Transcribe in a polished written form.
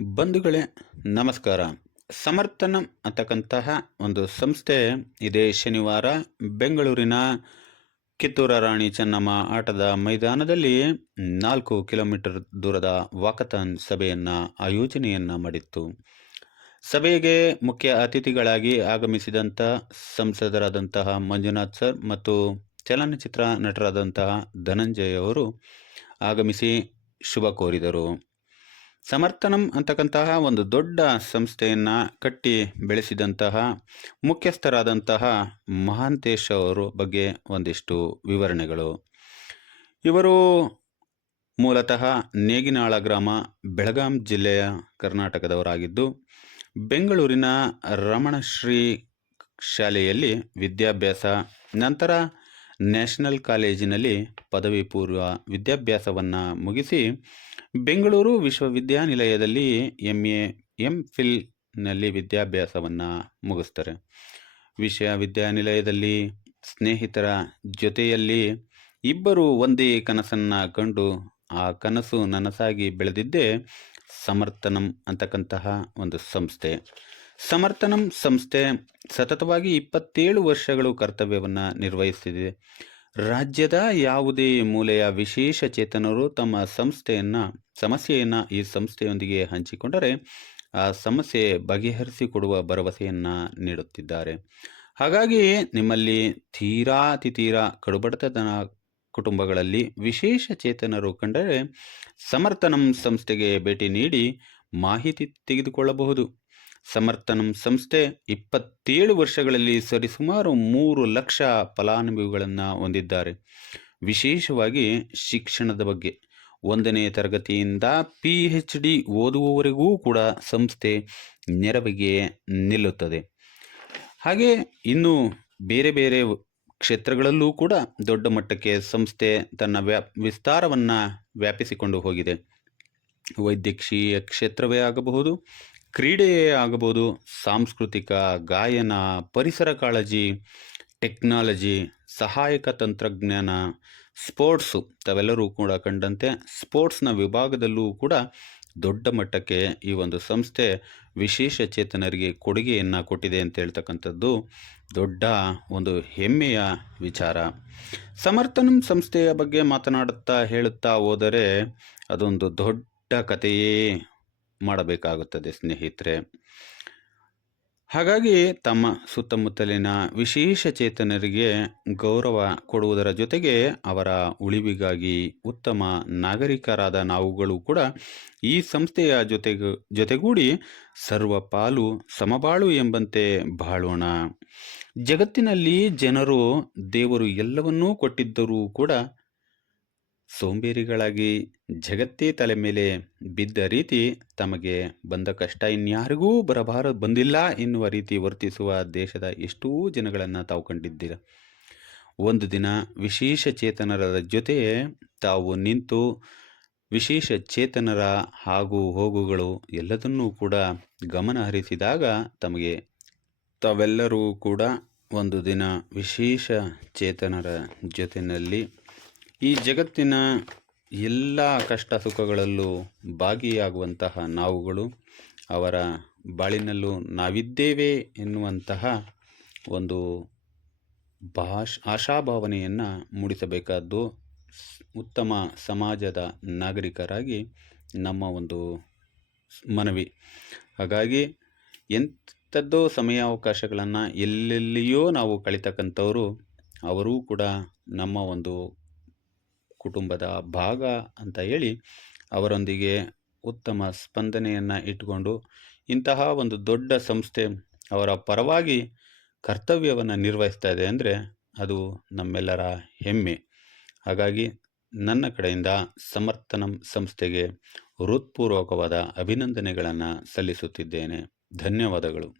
ಬಂಧುಗಳೇ, ನಮಸ್ಕಾರ. ಸಮರ್ಥನಂ ಅಂತಕ್ಕಂತಹ ಒಂದು ಸಂಸ್ಥೆ ಇದೇ ಶನಿವಾರ ಬೆಂಗಳೂರಿನ ಕಿತ್ತೂರ ರಾಣಿ ಚೆನ್ನಮ್ಮ ಆಟದ ಮೈದಾನದಲ್ಲಿ 4 ಕಿಲೋಮೀಟರ್ ದೂರದ ವಾಕಥಾನ್ ಸಭೆಯನ್ನು ಆಯೋಜನೆಯನ್ನು ಮಾಡಿತ್ತು. ಸಭೆಗೆ ಮುಖ್ಯ ಅತಿಥಿಗಳಾಗಿ ಆಗಮಿಸಿದಂಥ ಸಂಸದರಾದಂತಹ ಮಂಜುನಾಥ್ ಸರ್ ಮತ್ತು ಚಲನಚಿತ್ರ ನಟರಾದಂತಹ ಧನಂಜಯ್ ಅವರು ಆಗಮಿಸಿ ಶುಭ ಕೋರಿದರು. ಸಮರ್ಥನಂ ಅಂತಕ್ಕಂತಹ ಒಂದು ದೊಡ್ಡ ಸಂಸ್ಥೆಯನ್ನು ಕಟ್ಟಿ ಬೆಳೆಸಿದಂತಹ ಮುಖ್ಯಸ್ಥರಾದಂತಹ ಮಹಾಂತೇಶ್ ಅವರು ಬಗ್ಗೆ ಒಂದಿಷ್ಟು ವಿವರಣೆಗಳು. ಇವರು ಮೂಲತಃ ನೇಗಿನಾಳ ಗ್ರಾಮ, ಬೆಳಗಾಂ ಜಿಲ್ಲೆಯ ಕರ್ನಾಟಕದವರಾಗಿದ್ದು ಬೆಂಗಳೂರಿನ ರಮಣಶ್ರೀ ಶಾಲೆಯಲ್ಲಿ ವಿದ್ಯಾಭ್ಯಾಸ, ನಂತರ ನ್ಯಾಷನಲ್ ಕಾಲೇಜಿನಲ್ಲಿ ಪದವಿ ಪೂರ್ವ ವಿದ್ಯಾಭ್ಯಾಸವನ್ನು ಮುಗಿಸಿ ಬೆಂಗಳೂರು ವಿಶ್ವವಿದ್ಯಾನಿಲಯದಲ್ಲಿ MA, MPhilನಲ್ಲಿ ವಿದ್ಯಾಭ್ಯಾಸವನ್ನು ಮುಗಿಸ್ತಾರೆ. ವಿಶ್ವವಿದ್ಯಾನಿಲಯದಲ್ಲಿ ಸ್ನೇಹಿತರ ಜೊತೆಯಲ್ಲಿ ಇಬ್ಬರು ಒಂದೇ ಕನಸನ್ನು ಕಂಡು ಆ ಕನಸು ನನಸಾಗಿ ಬೆಳೆದಿದ್ದೇ ಸಮರ್ಥನಂ ಅಂತಕ್ಕಂತಹ ಒಂದು ಸಂಸ್ಥೆ. ಸಮರ್ಥನಂ ಸಂಸ್ಥೆ ಸತತವಾಗಿ 27 ವರ್ಷಗಳು ಕರ್ತವ್ಯವನ್ನು ನಿರ್ವಹಿಸುತ್ತಿದೆ. ರಾಜ್ಯದ ಯಾವುದೇ ಮೂಲೆಯ ವಿಶೇಷ ಚೇತನರು ತಮ್ಮ ಸಮಸ್ಯೆಯನ್ನು ಈ ಸಂಸ್ಥೆಯೊಂದಿಗೆ ಹಂಚಿಕೊಂಡರೆ ಆ ಸಮಸ್ಯೆ ಬಗೆಹರಿಸಿಕೊಡುವ ಭರವಸೆಯನ್ನು ನೀಡುತ್ತಿದ್ದಾರೆ. ಹಾಗಾಗಿ ನಿಮ್ಮಲ್ಲಿ ತೀರಾ ಕಡುಬಡತನ ಕುಟುಂಬಗಳಲ್ಲಿ ವಿಶೇಷ ಚೇತನರು ಕಂಡರೆ ಸಮರ್ಥನಂ ಸಂಸ್ಥೆಗೆ ಭೇಟಿ ನೀಡಿ ಮಾಹಿತಿ ತೆಗೆದುಕೊಳ್ಳಬಹುದು. ಸಮರ್ಥನಂ ಸಂಸ್ಥೆ 27 ವರ್ಷಗಳಲ್ಲಿ ಸರಿಸುಮಾರು 3 ಲಕ್ಷ ಫಲಾನುಭವಿಗಳನ್ನು ಹೊಂದಿದ್ದಾರೆ. ವಿಶೇಷವಾಗಿ ಶಿಕ್ಷಣದ ಬಗ್ಗೆ 1ನೇ ತರಗತಿಯಿಂದ PhD ಓದುವವರೆಗೂ ಕೂಡ ಸಂಸ್ಥೆ ನೆರವಿಗೆ ನಿಲ್ಲುತ್ತದೆ. ಹಾಗೆ ಇನ್ನು ಬೇರೆ ಬೇರೆ ಕ್ಷೇತ್ರಗಳಲ್ಲೂ ಕೂಡ ದೊಡ್ಡ ಮಟ್ಟಕ್ಕೆ ಸಂಸ್ಥೆ ತನ್ನ ವಿಸ್ತಾರವನ್ನು ವ್ಯಾಪಿಸಿಕೊಂಡು ಹೋಗಿದೆ. ವೈದ್ಯಕೀಯ ಕ್ಷೇತ್ರವೇ ಆಗಬಹುದು, ಕ್ರೀಡೆಯೇ ಆಗಬಹುದು, ಸಾಂಸ್ಕೃತಿಕ, ಗಾಯನ, ಪರಿಸರ ಕಾಳಜಿ, ಟೆಕ್ನಾಲಜಿ, ಸಹಾಯಕ ತಂತ್ರಜ್ಞಾನ, ಸ್ಪೋರ್ಟ್ಸು ತಾವೆಲ್ಲರೂ ಕೂಡ ಕಂಡಂತೆ ಸ್ಪೋರ್ಟ್ಸ್ನ ವಿಭಾಗದಲ್ಲೂ ಕೂಡ ದೊಡ್ಡ ಮಟ್ಟಕ್ಕೆ ಈ ಒಂದು ಸಂಸ್ಥೆ ವಿಶೇಷ ಚೇತನರಿಗೆ ಕೊಡುಗೆಯನ್ನು ಕೊಟ್ಟಿದೆ ಅಂತ ಹೇಳ್ತಕ್ಕಂಥದ್ದು ದೊಡ್ಡ ಒಂದು ಹೆಮ್ಮೆಯ ವಿಚಾರ. ಸಮರ್ಥನಂ ಸಂಸ್ಥೆಯ ಬಗ್ಗೆ ಹೇಳುತ್ತಾ ಹೋದರೆ ಅದೊಂದು ದೊಡ್ಡ ಕಥೆಯೇ ಮಾಡಬೇಕಾಗುತ್ತದೆ ಸ್ನೇಹಿತರೆ. ಹಾಗಾಗಿ ತಮ್ಮ ಸುತ್ತಮುತ್ತಲಿನ ವಿಶೇಷ ಚೇತನರಿಗೆ ಗೌರವ ಕೊಡುವುದರ ಜೊತೆಗೆ ಅವರ ಉಳಿವಿಗಾಗಿ ಉತ್ತಮ ನಾಗರಿಕರಾದ ನಾವುಗಳು ಕೂಡ ಈ ಸಂಸ್ಥೆಯ ಜೊತೆಗೂಡಿ ಸರ್ವಪಾಲು ಸಮಬಾಳು ಎಂಬಂತೆ ಬಾಳೋಣ. ಜಗತ್ತಿನಲ್ಲಿ ಜನರು ದೇವರು ಎಲ್ಲವನ್ನೂ ಕೊಟ್ಟಿದ್ದರೂ ಕೂಡ ಸೋಂಬೇರಿಗಳಾಗಿ ಜಗತ್ತೇ ತಲೆ ಮೇಲೆ ಬಿದ್ದ ರೀತಿ ತಮಗೆ ಬಂದ ಕಷ್ಟ ಇನ್ಯಾರಿಗೂ ಬಂದಿಲ್ಲ ಎನ್ನುವ ರೀತಿ ವರ್ತಿಸುವ ದೇಶದ ಎಷ್ಟೋ ಜನಗಳನ್ನು ತಾವು ಕಂಡಿದ್ದೀರ. ಒಂದು ದಿನ ವಿಶೇಷ ಚೇತನರ ಜೊತೆ ತಾವು ನಿಂತು ವಿಶೇಷ ಚೇತನರ ಆಗು ಹೋಗುಗಳು ಎಲ್ಲದನ್ನೂ ಕೂಡ ಗಮನ ಹರಿಸಿದಾಗ ತಾವೆಲ್ಲರೂ ಕೂಡ ಒಂದು ದಿನ ವಿಶೇಷ ಚೇತನರ ಜೊತೆಯಲ್ಲಿ ಈ ಜಗತ್ತಿನ ಎಲ್ಲ ಕಷ್ಟ ಸುಖಗಳಲ್ಲೂ ಭಾಗಿಯಾಗುವಂತಹ ನಾವುಗಳು ಅವರ ಬಾಳಿನಲ್ಲೂ ನಾವಿದ್ದೇವೆ ಎನ್ನುವಂತಹ ಒಂದು ಆಶಾಭಾವನೆಯನ್ನು ಮೂಡಿಸಬೇಕಾದ್ದು ಉತ್ತಮ ಸಮಾಜದ ನಾಗರಿಕರಾಗಿ ನಮ್ಮ ಒಂದು ಮನವಿ. ಹಾಗಾಗಿ ಎಂಥದ್ದೋ ಸಮಯಾವಕಾಶಗಳನ್ನು ಎಲ್ಲೆಲ್ಲಿಯೋ ನಾವು ಕಳಿತಕ್ಕಂಥವರು ಅವರೂ ಕೂಡ ನಮ್ಮ ಒಂದು ಕುಟುಂಬದ ಭಾಗ ಅಂತ ಹೇಳಿ ಅವರೊಂದಿಗೆ ಉತ್ತಮ ಸ್ಪಂದನೆಯನ್ನು ಇಟ್ಟುಕೊಂಡು ಇಂತಹ ಒಂದು ದೊಡ್ಡ ಸಂಸ್ಥೆ ಅವರ ಪರವಾಗಿ ಕರ್ತವ್ಯವನ್ನು ನಿರ್ವಹಿಸ್ತಾ ಇದೆ ಅಂದರೆ ಅದು ನಮ್ಮೆಲ್ಲರ ಹೆಮ್ಮೆ. ಹಾಗಾಗಿ ನನ್ನ ಕಡೆಯಿಂದ ಸಮರ್ಥನಂ ಸಂಸ್ಥೆಗೆ ಹೃತ್ಪೂರ್ವಕವಾದ ಅಭಿನಂದನೆಗಳನ್ನು ಸಲ್ಲಿಸುತ್ತಿದ್ದೇನೆ. ಧನ್ಯವಾದಗಳು.